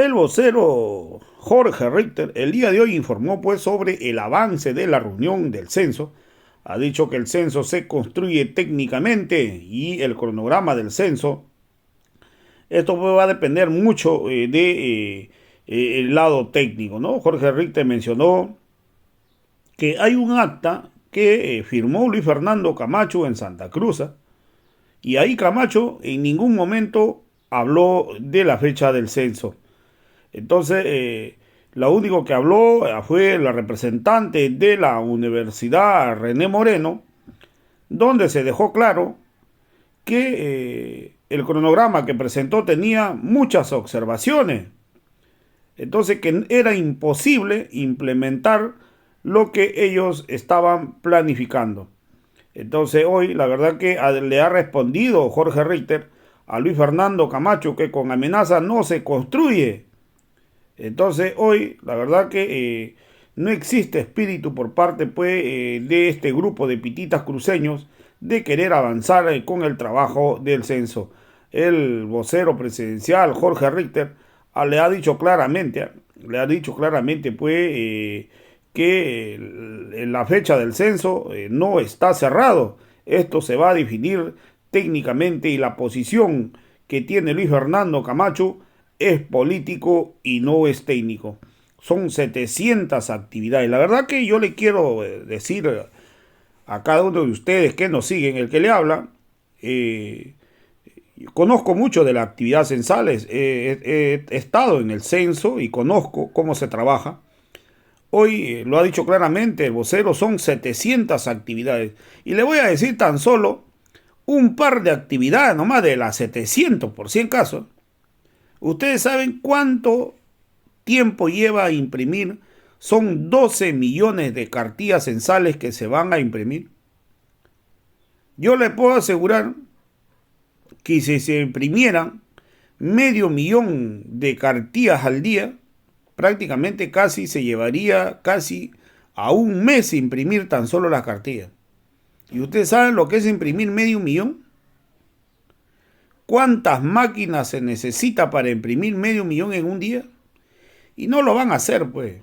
El vocero Jorge Richter el día de hoy informó pues sobre el avance de la reunión del censo. Ha dicho que el censo se construye técnicamente y el cronograma del censo, esto pues va a depender mucho el lado técnico, ¿no? Jorge Richter mencionó que hay un acta que firmó Luis Fernando Camacho en Santa Cruz, y ahí Camacho en ningún momento habló de la fecha del censo. Entonces, lo único que habló fue la representante de la Universidad René Moreno, donde se dejó claro que el cronograma que presentó tenía muchas observaciones. Entonces, que era imposible implementar lo que ellos estaban planificando. Entonces, hoy, la verdad que le ha respondido Jorge Richter a Luis Fernando Camacho que con amenaza no se construye. Entonces hoy la verdad que no existe espíritu por parte pues, de este grupo de pititas cruceños de querer avanzar con el trabajo del censo. El vocero presidencial Jorge Richter le ha dicho claramente, pues que la fecha del censo no está cerrado. Esto se va a definir técnicamente y la posición que tiene Luis Fernando Camacho es político y no es técnico. Son 700 actividades. La verdad que yo le quiero decir a cada uno de ustedes que nos siguen, el que le habla, conozco mucho de la actividad censales, he estado en el censo y conozco cómo se trabaja. Hoy lo ha dicho claramente el vocero, son 700 actividades. Y le voy a decir tan solo un par de actividades nomás de las 700, por si en caso. ¿Ustedes saben cuánto tiempo lleva a imprimir? Son 12 millones de cartillas censales que se van a imprimir. Yo le puedo asegurar que si se imprimieran 500.000 de cartillas al día, prácticamente casi se llevaría casi a un mes imprimir tan solo las cartillas. ¿Y ustedes saben lo que es imprimir 500.000? ¿Cuántas máquinas se necesita para imprimir 500.000 en un día? Y no lo van a hacer, pues.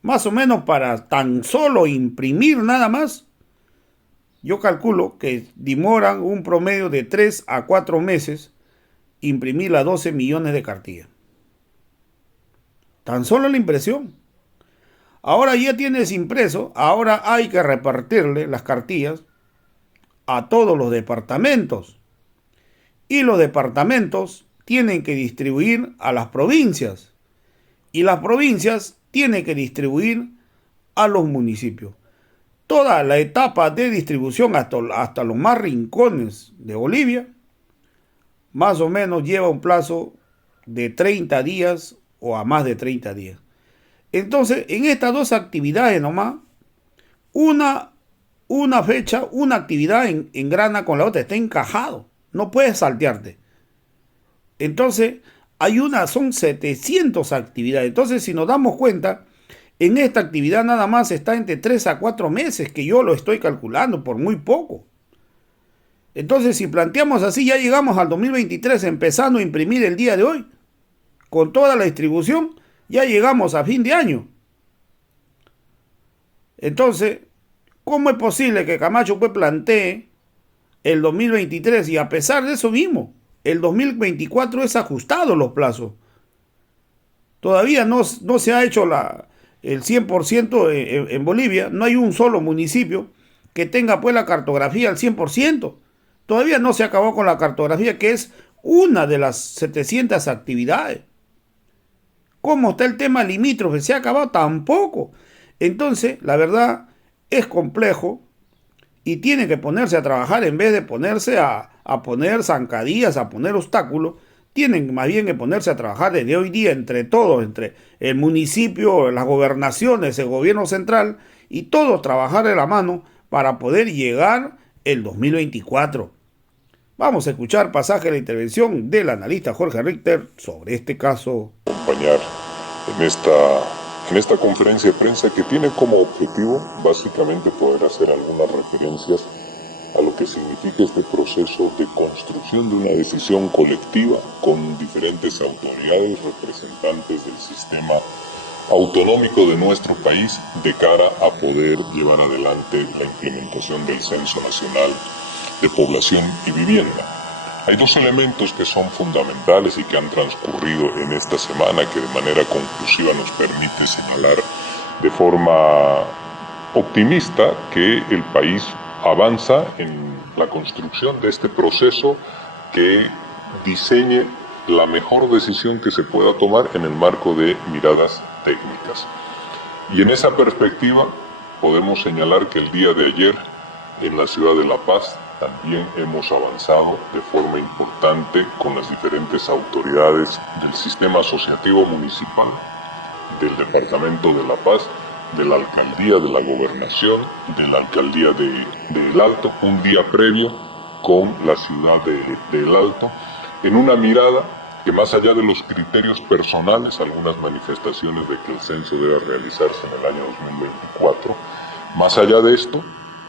Más o menos para tan solo imprimir nada más, yo calculo que demoran un promedio de 3 a 4 meses imprimir las 12 millones de cartillas. Tan solo la impresión. Ahora ya tienes impreso, ahora hay que repartirle las cartillas a todos los departamentos. Y los departamentos tienen que distribuir a las provincias. Y las provincias tienen que distribuir a los municipios. Toda la etapa de distribución hasta los más rincones de Bolivia, más o menos lleva un plazo de 30 días o a más de 30 días. Entonces, en estas dos actividades nomás, una fecha, una actividad engrana con la otra, está encajado. No puedes saltearte. Entonces, son 700 actividades. Entonces, si nos damos cuenta, en esta actividad nada más está entre 3 a 4 meses, que yo lo estoy calculando por muy poco. Entonces, si planteamos así, ya llegamos al 2023 empezando a imprimir el día de hoy. Con toda la distribución, ya llegamos a fin de año. Entonces, ¿cómo es posible que Camacho pues plantee el 2023 y a pesar de eso mismo, el 2024 es ajustado los plazos? Todavía no se ha hecho el 100% en Bolivia, no hay un solo municipio que tenga pues la cartografía al 100%. Todavía no se acabó con la cartografía, que es una de las 700 actividades. ¿Cómo está el tema limítrofe? ¿Se ha acabado? Tampoco. Entonces, la verdad, es complejo y tiene que ponerse a trabajar en vez de ponerse a poner zancadillas, a poner obstáculos. Tienen más bien que ponerse a trabajar desde hoy día entre todos, entre el municipio, las gobernaciones, el gobierno central y todos trabajar de la mano para poder llegar el 2024. Vamos a escuchar pasaje de la intervención del analista Jorge Richter sobre este caso. Acompañar en esta conferencia de prensa que tiene como objetivo básicamente poder hacer algunas referencias a lo que que significa este proceso de construcción de una decisión colectiva con diferentes autoridades, representantes del sistema autonómico de nuestro país de cara a poder llevar adelante la implementación del Censo Nacional de Población y Vivienda. Hay dos elementos que son fundamentales y que han transcurrido en esta semana que de manera conclusiva nos permite señalar de forma optimista que el país avanza en la construcción de este proceso que diseñe la mejor decisión que se pueda tomar en el marco de miradas técnicas. Y en esa perspectiva podemos señalar que el día de ayer en la ciudad de La Paz también hemos avanzado de forma importante con las diferentes autoridades del sistema asociativo municipal, del departamento de La Paz, de la alcaldía de la gobernación, de la alcaldía de El Alto, un día previo con la ciudad de El Alto, en una mirada que más allá de los criterios personales, algunas manifestaciones de que el censo debe realizarse en el año 2024, más allá de esto,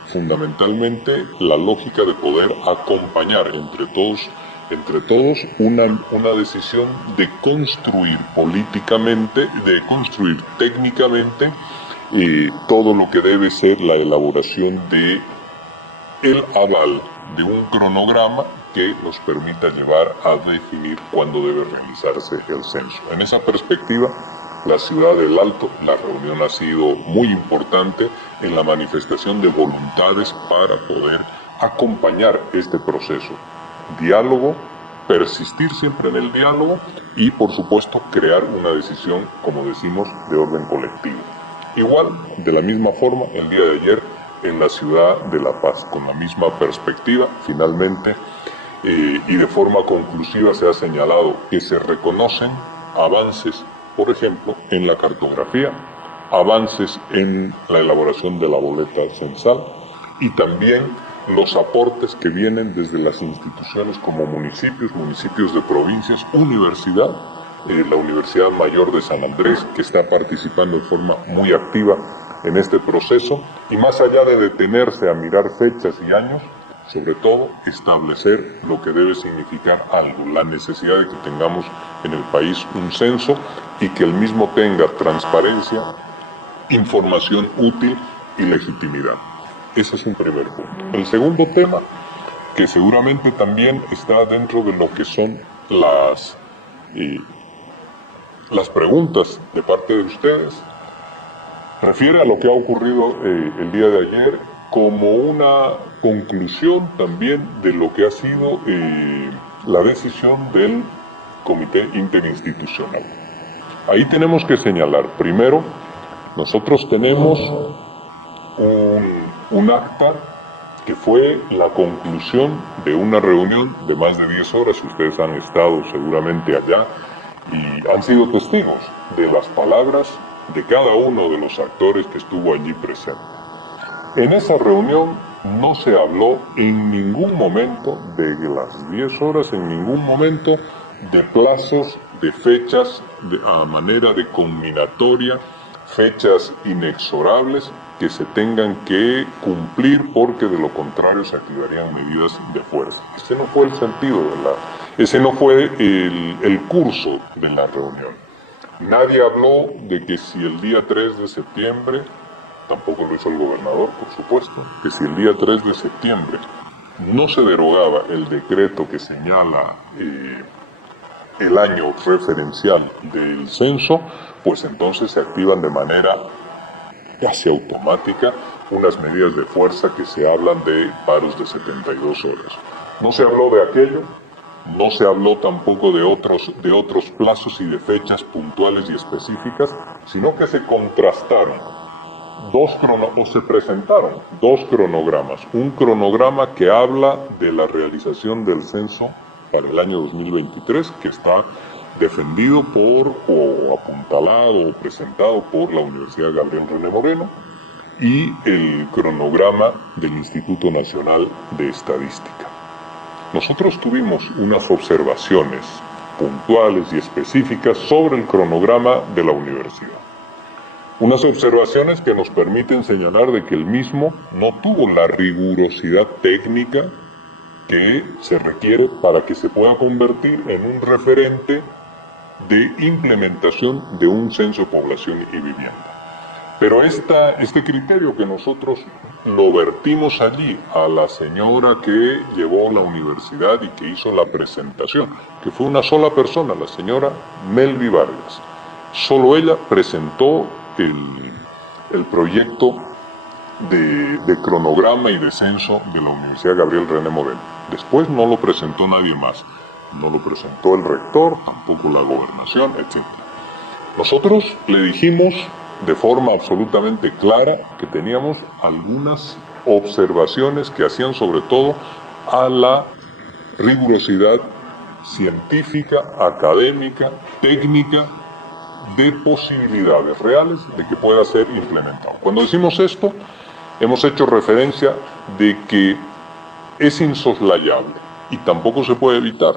fundamentalmente la lógica de poder acompañar entre todos una decisión de construir políticamente, de construir técnicamente todo lo que debe ser la elaboración de el aval de un cronograma que nos permita llevar a definir cuándo debe realizarse el censo. En esa perspectiva, la ciudad del Alto, la reunión ha sido muy importante en la manifestación de voluntades para poder acompañar este proceso. Diálogo, persistir siempre en el diálogo y, por supuesto, crear una decisión, como decimos, de orden colectivo. Igual, de la misma forma, el día de ayer en la ciudad de La Paz, con la misma perspectiva, finalmente, y de forma conclusiva se ha señalado que se reconocen avances, por ejemplo, en la cartografía, avances en la elaboración de la boleta censal y también los aportes que vienen desde las instituciones como municipios de provincias, universidad, la Universidad Mayor de San Andrés, que está participando de forma muy activa en este proceso, y más allá de detenerse a mirar fechas y años, sobre todo establecer lo que debe significar algo, la necesidad de que tengamos en el país un censo y que el mismo tenga transparencia, información útil y legitimidad. Ese es un primer punto. El segundo tema, que seguramente también está dentro de lo que son las preguntas de parte de ustedes, refiere a lo que ha ocurrido el día de ayer como una conclusión también de lo que ha sido la decisión del Comité Interinstitucional. Ahí tenemos que señalar, primero, nosotros tenemos un acta que fue la conclusión de una reunión de más de 10 horas. Ustedes han estado seguramente allá y han sido testigos de las palabras de cada uno de los actores que estuvo allí presente. En esa reunión no se habló en ningún momento de las 10 horas, en ningún momento de plazos, de fechas, a manera de combinatoria, fechas inexorables que se tengan que cumplir porque de lo contrario se activarían medidas de fuerza. Ese no fue el sentido ese no fue el curso de la reunión. Nadie habló de que si el día 3 de septiembre, tampoco lo hizo el gobernador, por supuesto, que si el día 3 de septiembre no se derogaba el decreto que señala el año referencial del censo, pues entonces se activan de manera casi automática unas medidas de fuerza que se hablan de paros de 72 horas. No se habló de aquello, no se habló tampoco de otros plazos y de fechas puntuales y específicas, sino que se contrastaron se presentaron dos cronogramas. Un cronograma que habla de la realización del censo para el año 2023, que está defendido o apuntalado o presentado por la Universidad Gabriel René Moreno, y el cronograma del Instituto Nacional de Estadística. Nosotros tuvimos unas observaciones puntuales y específicas sobre el cronograma de la universidad. Unas observaciones que nos permiten señalar de que el mismo no tuvo la rigurosidad técnica que se requiere para que se pueda convertir en un referente de implementación de un censo de población y vivienda. Pero este criterio que nosotros lo vertimos allí a la señora que llevó la universidad y que hizo la presentación, que fue una sola persona, la señora Melvi Vargas. Solo ella presentó el proyecto de cronograma y de censo de la Universidad Gabriel René Moreno. Después no lo presentó nadie más. No lo presentó el rector, tampoco la gobernación, etc. Nosotros le dijimos de forma absolutamente clara que teníamos algunas observaciones que hacían sobre todo a la rigurosidad científica, académica, técnica, de posibilidades reales de que pueda ser implementado. Cuando decimos esto, hemos hecho referencia de que es insoslayable y tampoco se puede evitar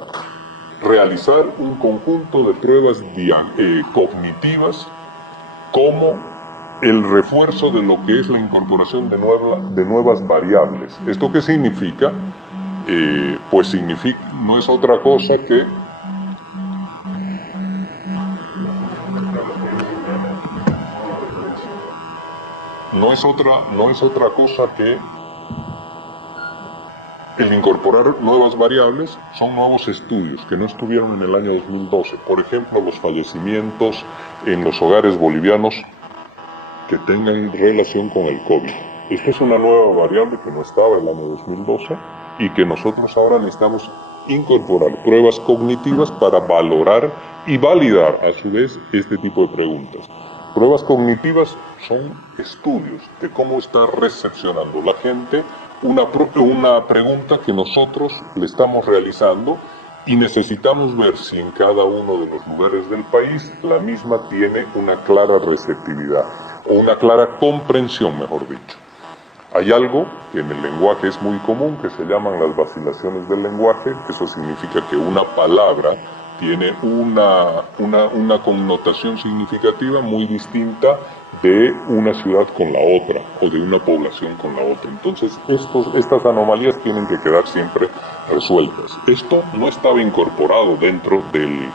realizar un conjunto de pruebas cognitivas como el refuerzo de lo que es la incorporación de nuevas variables. ¿Esto qué significa? Pues significa, no es otra cosa que no es otra cosa que el incorporar nuevas variables. Son nuevos estudios que no estuvieron en el año 2012. Por ejemplo, los fallecimientos en los hogares bolivianos que tengan relación con el COVID. Esta es una nueva variable que no estaba en el año 2012 y que nosotros ahora necesitamos incorporar pruebas cognitivas para valorar y validar a su vez este tipo de preguntas. Pruebas cognitivas son estudios de cómo está recepcionando la gente una pregunta que nosotros le estamos realizando y necesitamos ver si en cada uno de los lugares del país la misma tiene una clara receptividad o una clara comprensión, mejor dicho. Hay algo que en el lenguaje es muy común que se llaman las vacilaciones del lenguaje. Eso significa que una palabra tiene una connotación significativa muy distinta de una ciudad con la otra o de una población con la otra. Entonces estas anomalías tienen que quedar siempre resueltas. Esto no estaba incorporado dentro de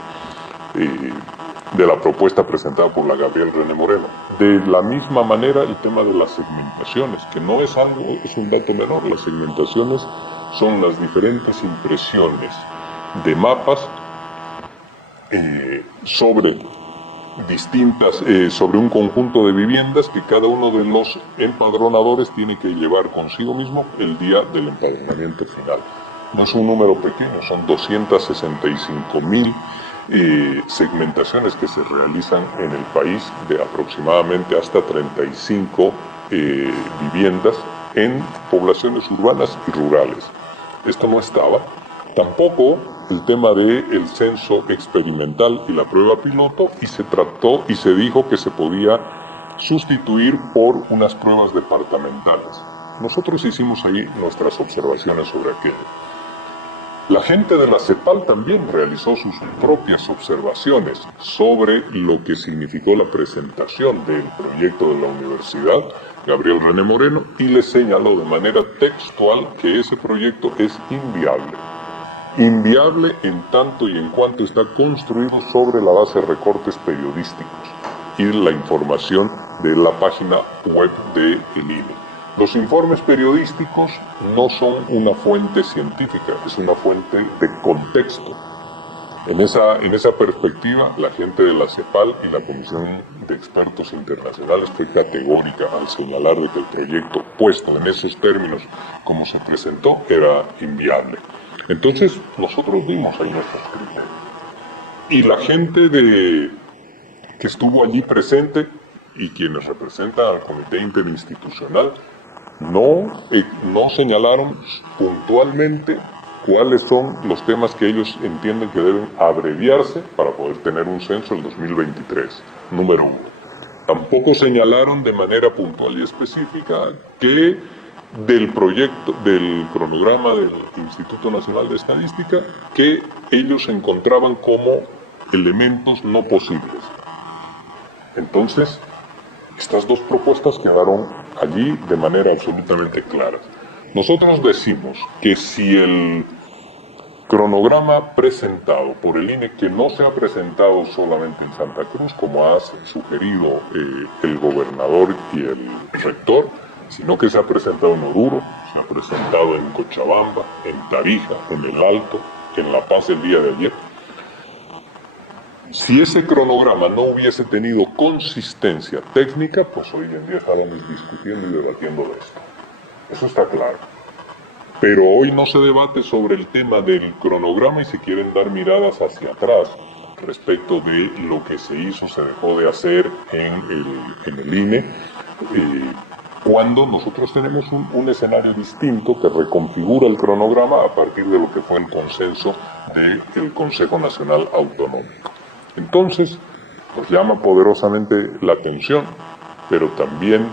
la propuesta presentada por la Gabriel René Moreno. De la misma manera el tema de las segmentaciones, que no es algo, es un dato menor. Las segmentaciones son las diferentes impresiones de mapas sobre un conjunto de viviendas que cada uno de los empadronadores tiene que llevar consigo mismo el día del empadronamiento final. No es un número pequeño, son 265,000 segmentaciones que se realizan en el país de aproximadamente hasta 35 viviendas en poblaciones urbanas y rurales. Esto no estaba. Tampoco el tema del censo experimental y la prueba piloto, y se trató y se dijo que se podía sustituir por unas pruebas departamentales. Nosotros hicimos ahí nuestras observaciones sobre aquello. La gente de la CEPAL también realizó sus propias observaciones sobre lo que significó la presentación del proyecto de la Universidad Gabriel René Moreno y le señaló de manera textual que ese proyecto es inviable. Inviable en tanto y en cuanto está construido sobre la base de recortes periodísticos y la información de la página web del INE. Los informes periodísticos no son una fuente científica, es una fuente de contexto. En esa perspectiva, la gente de la CEPAL y la Comisión de Expertos Internacionales fue categórica al señalar de que el proyecto puesto en esos términos como se presentó era inviable. Entonces, nosotros vimos ahí nuestros criterios. Y la gente que estuvo allí presente y quienes representan al Comité Interinstitucional no señalaron puntualmente cuáles son los temas que ellos entienden que deben abreviarse para poder tener un censo en 2023, número 1. Tampoco señalaron de manera puntual y específica que del proyecto, del cronograma del Instituto Nacional de Estadística, que ellos encontraban como elementos no posibles. Entonces, Estas dos propuestas quedaron allí de manera absolutamente clara. Nosotros decimos que si el cronograma presentado por el INE, que no se ha presentado solamente en Santa Cruz, como ha sugerido el gobernador y el rector, sino que se ha presentado en Oruro, se ha presentado en Cochabamba, en Tarija, en El Alto, en La Paz el día de ayer. Si ese cronograma no hubiese tenido consistencia técnica, pues hoy en día estábamos discutiendo y debatiendo de esto. Eso está claro. Pero hoy no se debate sobre el tema del cronograma y se quieren dar miradas hacia atrás respecto de lo que se hizo, se dejó de hacer en el INE, cuando nosotros tenemos un escenario distinto que reconfigura el cronograma a partir de lo que fue el consenso del Consejo Nacional Autonómico. Entonces, nos llama poderosamente la atención, pero también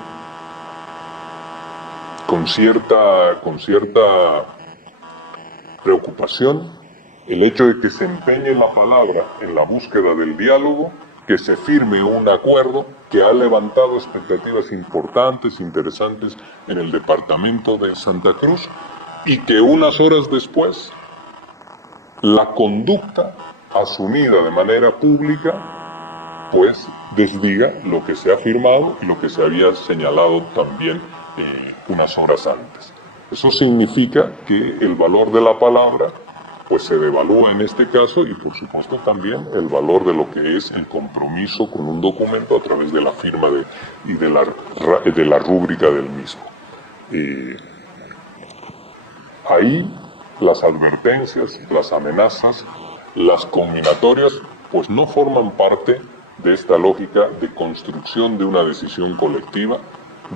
con cierta preocupación el hecho de que se empeñe la palabra en la búsqueda del diálogo, que se firme un acuerdo que ha levantado expectativas importantes, interesantes en el departamento de Santa Cruz, y que unas horas después la conducta asumida de manera pública pues desdiga lo que se ha firmado y lo que se había señalado también unas horas antes. Eso significa que el valor de la palabra pues se devalúa en este caso, y por supuesto también el valor de lo que es el compromiso con un documento a través de la firma y de la rúbrica del mismo. Ahí las advertencias, las amenazas, las combinatorias pues no forman parte de esta lógica de construcción de una decisión colectiva,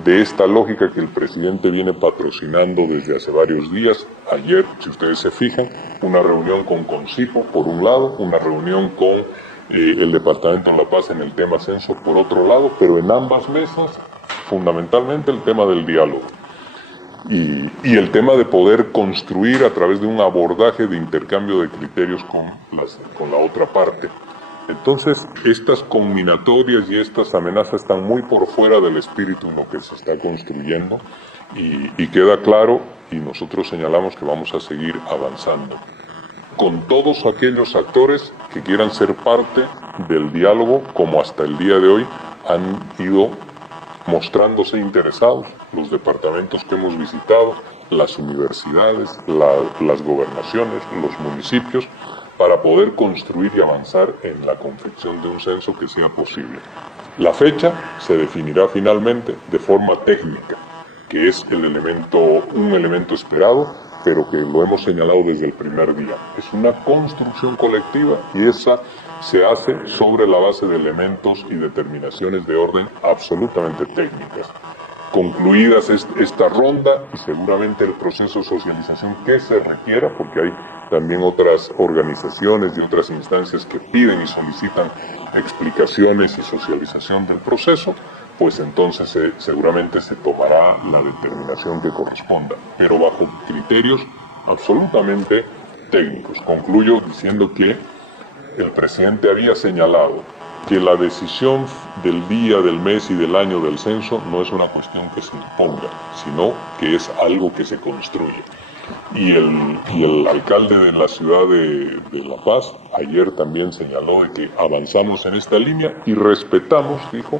de esta lógica que el presidente viene patrocinando desde hace varios días. Ayer, si ustedes se fijan, una reunión con Concipo por un lado, una reunión con el Departamento de La Paz en el tema censo por otro lado, pero en ambas mesas fundamentalmente el tema del diálogo y el tema de poder construir a través de un abordaje de intercambio de criterios con la otra parte. Entonces, estas combinatorias y estas amenazas están muy por fuera del espíritu en lo que se está construyendo y queda claro, y nosotros señalamos que vamos a seguir avanzando con todos aquellos actores que quieran ser parte del diálogo, como hasta el día de hoy han ido mostrándose interesados los departamentos que hemos visitado, las universidades, las gobernaciones, los municipios, para poder construir y avanzar en la confección de un censo que sea posible. La fecha se definirá finalmente de forma técnica, que es un elemento esperado, pero que lo hemos señalado desde el primer día. Es una construcción colectiva y esa se hace sobre la base de elementos y determinaciones de orden absolutamente técnicas. Concluidas esta ronda y seguramente el proceso de socialización que se requiera, porque hay también otras organizaciones y otras instancias que piden y solicitan explicaciones y socialización del proceso, pues entonces seguramente se tomará la determinación que corresponda, pero bajo criterios absolutamente técnicos. Concluyo diciendo que el presidente había señalado que la decisión del día, del mes y del año del censo no es una cuestión que se imponga, sino que es algo que se construye. Y el alcalde de la ciudad de La Paz ayer también señaló de que avanzamos en esta línea y respetamos, dijo,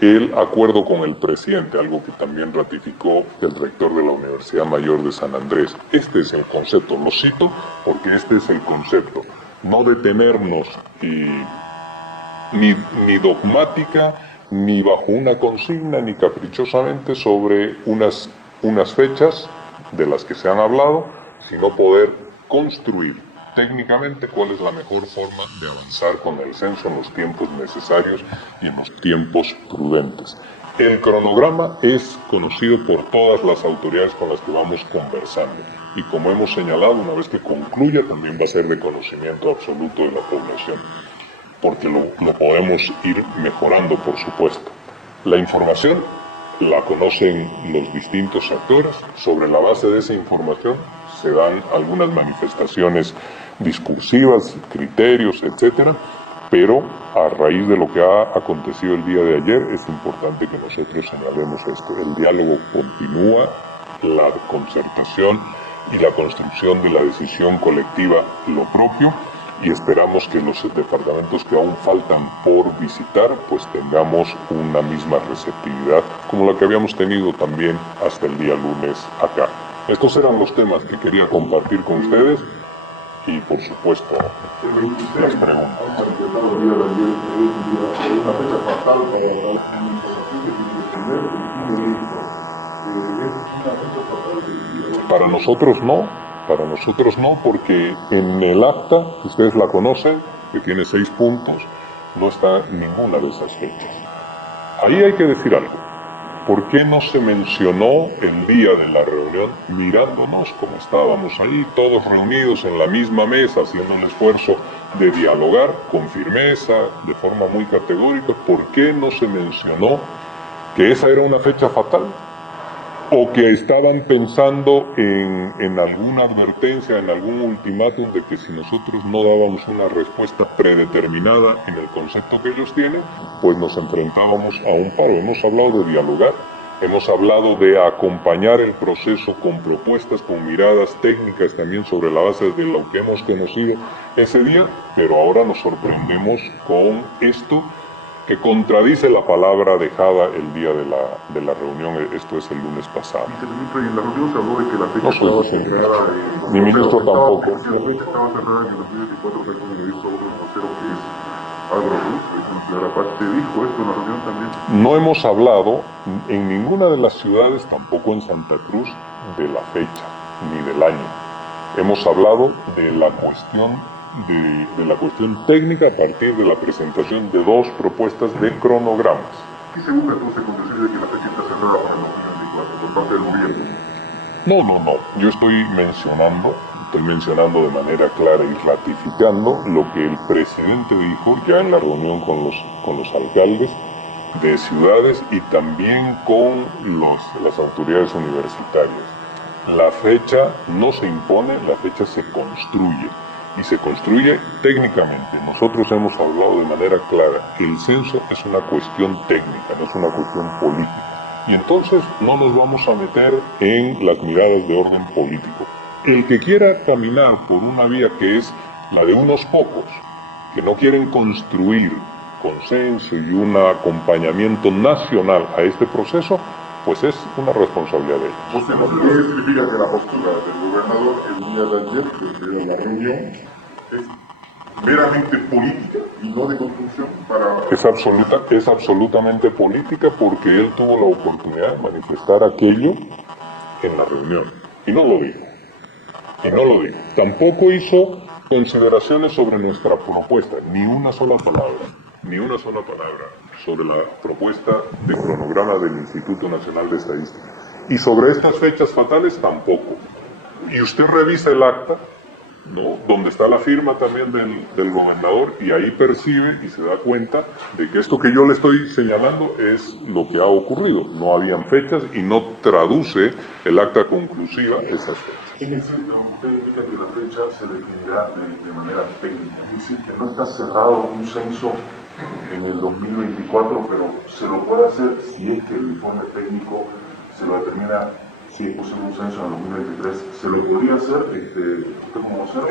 el acuerdo con el presidente, algo que también ratificó el rector de la Universidad Mayor de San Andrés. Este es el concepto, lo cito porque este es el concepto, no detenernos ni dogmática, ni bajo una consigna, ni caprichosamente sobre unas fechas de las que se han hablado, sino poder construir técnicamente cuál es la mejor forma de avanzar con el censo en los tiempos necesarios y en los tiempos prudentes. El cronograma es conocido por todas las autoridades con las que vamos conversando y como hemos señalado, una vez que concluya también va a ser de conocimiento absoluto de la población, porque lo podemos ir mejorando, por supuesto. La información la conocen los distintos actores. Sobre la base de esa información se dan algunas manifestaciones discursivas, criterios, etcétera, Pero a raíz de lo que ha acontecido el día de ayer, es importante que nosotros señalemos esto. El diálogo continúa, la concertación y la construcción de la decisión colectiva lo propio, y esperamos que los departamentos que aún faltan por visitar pues tengamos una misma receptividad como la que habíamos tenido también hasta el día lunes acá. Estos eran los temas que quería compartir con ustedes y por supuesto las preguntas. Para nosotros no, porque en el acta, ustedes la conocen, que tiene 6 puntos, no está ninguna de esas fechas. Ahí hay que decir algo. ¿Por qué no se mencionó el día de la reunión mirándonos como estábamos ahí, todos reunidos en la misma mesa, haciendo un esfuerzo de dialogar con firmeza, de forma muy categórica? ¿Por qué no se mencionó que esa era una fecha fatal? ¿O que estaban pensando en alguna advertencia, en algún ultimátum de que si nosotros no dábamos una respuesta predeterminada en el concepto que ellos tienen, pues nos enfrentábamos a un paro? Hemos hablado de dialogar, hemos hablado de acompañar el proceso con propuestas, con miradas técnicas también sobre la base de lo que hemos conocido ese día, pero ahora nos sorprendemos con esto que contradice la palabra dejada el día de la reunión, esto es el lunes pasado. Viceministro, y en la reunión se habló de que la fecha No soy cerrada, ni ministro tampoco. La fecha estaba cerrada en el 2024, según el ministro vocero, que es agroruso, y la parte dijo esto en la reunión también. No hemos hablado en ninguna de las ciudades, tampoco en Santa Cruz, de la fecha, ni del año. Hemos hablado de la cuestión técnica a partir de la presentación de 2 propuestas de cronogramas. ¿Y se busca entonces conducir de que la fecha está cerrada para el 2024 por parte del gobierno? No. Yo estoy mencionando de manera clara y ratificando lo que el presidente dijo ya en la reunión con los alcaldes de ciudades y también con las autoridades universitarias. La fecha no se impone, la fecha se construye. Y se construye técnicamente. Nosotros hemos hablado de manera clara, el censo es una cuestión técnica, no es una cuestión política. Y entonces no nos vamos a meter en las miradas de orden político. El que quiera caminar por una vía que es la de unos pocos, que no quieren construir consenso y un acompañamiento nacional a este proceso, pues es una responsabilidad de ellos. ¿Qué significa que la postura del gobernador el día de ayer, que de la reunión, es meramente política y no de construcción para... Es absolutamente política porque él tuvo la oportunidad de manifestar aquello en la reunión y no lo dijo. Tampoco hizo consideraciones sobre nuestra propuesta, ni una sola palabra sobre la propuesta de cronograma del Instituto Nacional de Estadística. Y sobre estas fechas fatales tampoco. Y usted revisa el acta, ¿no?, donde está la firma también del gobernador, y ahí percibe y se da cuenta de que esto que yo le estoy señalando es lo que ha ocurrido. No habían fechas y no traduce el acta conclusiva esas fechas. Es decir, usted indica que la fecha se definirá de manera técnica, es decir, que no está cerrado un censo en el 2024, pero se lo puede hacer si es que el informe técnico se lo determina, si es posible un censo en el 2023, se lo podría hacer, ¿cómo hacer?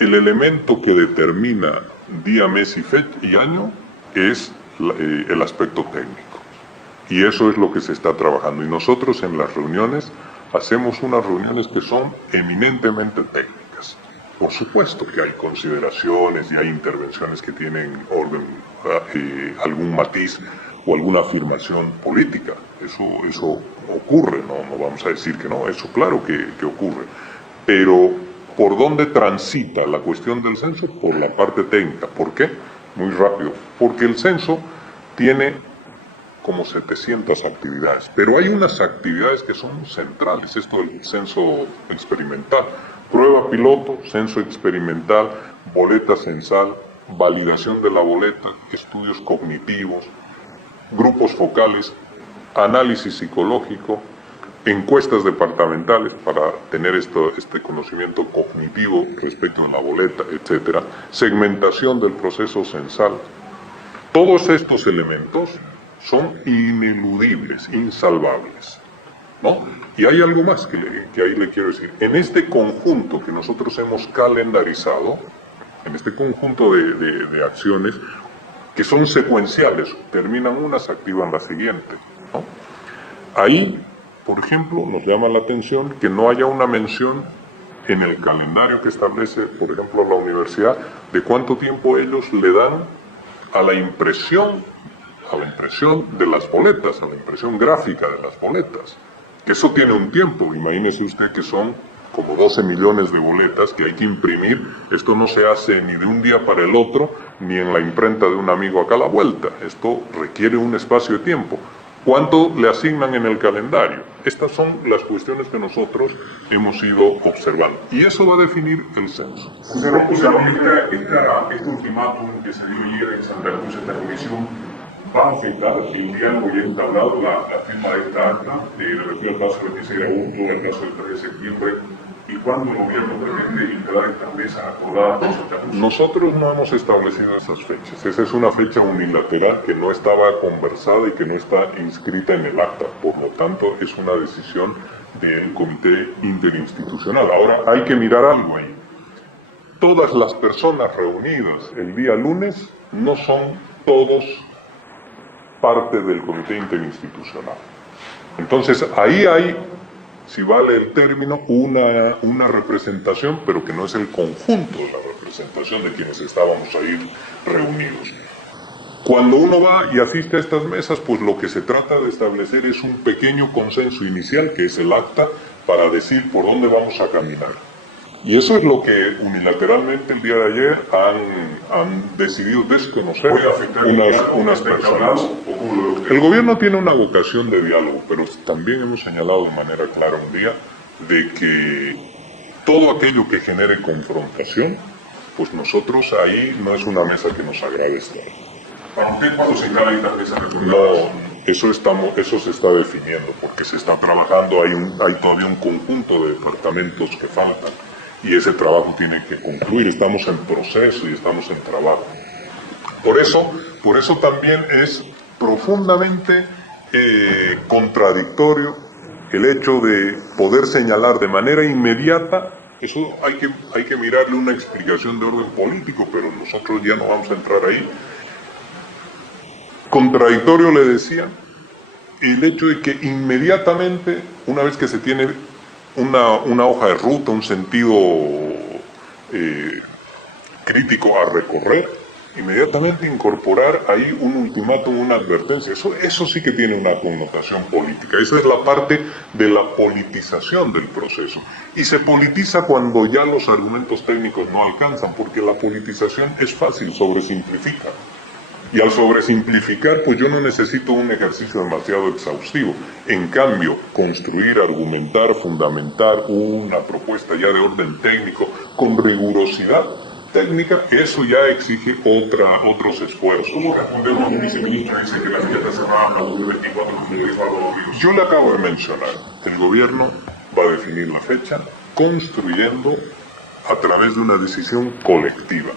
El elemento que determina día, mes y año es el aspecto técnico. Y eso es lo que se está trabajando. Y nosotros en las reuniones hacemos unas reuniones que son eminentemente técnicas. Por supuesto que hay consideraciones y hay intervenciones que tienen orden, algún matiz o alguna afirmación política. Eso ocurre, no vamos a decir que no, eso claro que ocurre. Pero ¿por dónde transita la cuestión del censo? Por la parte técnica. ¿Por qué? Muy rápido. Porque el censo tiene como 700 actividades, pero hay unas actividades que son centrales. Esto del censo experimental, prueba piloto, censo experimental, boleta censal, validación de la boleta, estudios cognitivos, grupos focales, análisis psicológico, encuestas departamentales para tener este conocimiento cognitivo respecto a la boleta, etcétera, segmentación del proceso censal. Todos estos elementos son ineludibles, insalvables, ¿no? Y hay algo más que ahí le quiero decir. En este conjunto que nosotros hemos calendarizado, en este conjunto de acciones que son secuenciales, terminan unas, activan la siguiente, ¿no? Ahí, por ejemplo, nos llama la atención que no haya una mención en el calendario que establece, por ejemplo, la universidad, de cuánto tiempo ellos le dan a la impresión de las boletas, a la impresión gráfica de las boletas. Que eso tiene un tiempo, imagínese usted que son como 12 millones de boletas que hay que imprimir. Esto no se hace ni de un día para el otro, ni en la imprenta de un amigo acá a la vuelta. Esto requiere un espacio de tiempo. ¿Cuánto le asignan en el calendario? Estas son las cuestiones que nosotros hemos ido observando. Y eso va a definir el censo. Este ultimátum que se dio ayer en Santa Cruz, esta comisión, va a afectar el diálogo ya entablado, la firma de esta acta, le refiero al caso del 26 de agosto, al caso del 3 de septiembre, y cuándo el gobierno pretende instalar estas mesas acordadas con Santa Cruz. Nosotros no hemos establecido esas fechas. Esa es una fecha unilateral que no estaba conversada y que no está inscrita en el acta. Por lo tanto, es una decisión del Comité Interinstitucional. Ahora, hay que mirar algo ahí. Todas las personas reunidas el día lunes no son todos parte del Comité Interinstitucional. Entonces, ahí hay, si vale el término, una representación, pero que no es el conjunto de la representación de quienes estábamos ahí reunidos. Cuando uno va y asiste a estas mesas, pues lo que se trata de establecer es un pequeño consenso inicial, que es el acta, para decir por dónde vamos a caminar. Y eso es lo que unilateralmente el día de ayer han decidido desconocer unas personas. El gobierno tiene una vocación de diálogo, pero también hemos señalado de manera clara un día de que todo aquello que genere confrontación, pues nosotros ahí no es una mesa que nos agrade estar. ¿Para usted cuándo se instala esta mesa? No, eso se está definiendo, porque se está trabajando, hay todavía un conjunto de departamentos que faltan. Y ese trabajo tiene que concluir, estamos en proceso y estamos en trabajo. Por eso también es profundamente contradictorio el hecho de poder señalar de manera inmediata. Eso hay que mirarle una explicación de orden político, pero nosotros ya no vamos a entrar ahí. Contradictorio, le decía, el hecho de que inmediatamente, una vez que se tiene una hoja de ruta, un sentido crítico a recorrer, inmediatamente incorporar ahí un ultimátum, una advertencia. Eso sí que tiene una connotación política. Esa es la parte de la politización del proceso. Y se politiza cuando ya los argumentos técnicos no alcanzan, porque la politización es fácil, sobresimplifica. Y al sobresimplificar, pues yo no necesito un ejercicio demasiado exhaustivo. En cambio, construir, argumentar, fundamentar una propuesta ya de orden técnico, con rigurosidad técnica, eso ya exige otros esfuerzos. ¿Cómo respondemos a un viceministro que dice que la fecha está cerrada hasta 2024, como dijo Álvaro Ríos? Yo le acabo de mencionar, el gobierno va a definir la fecha construyendo a través de una decisión colectiva.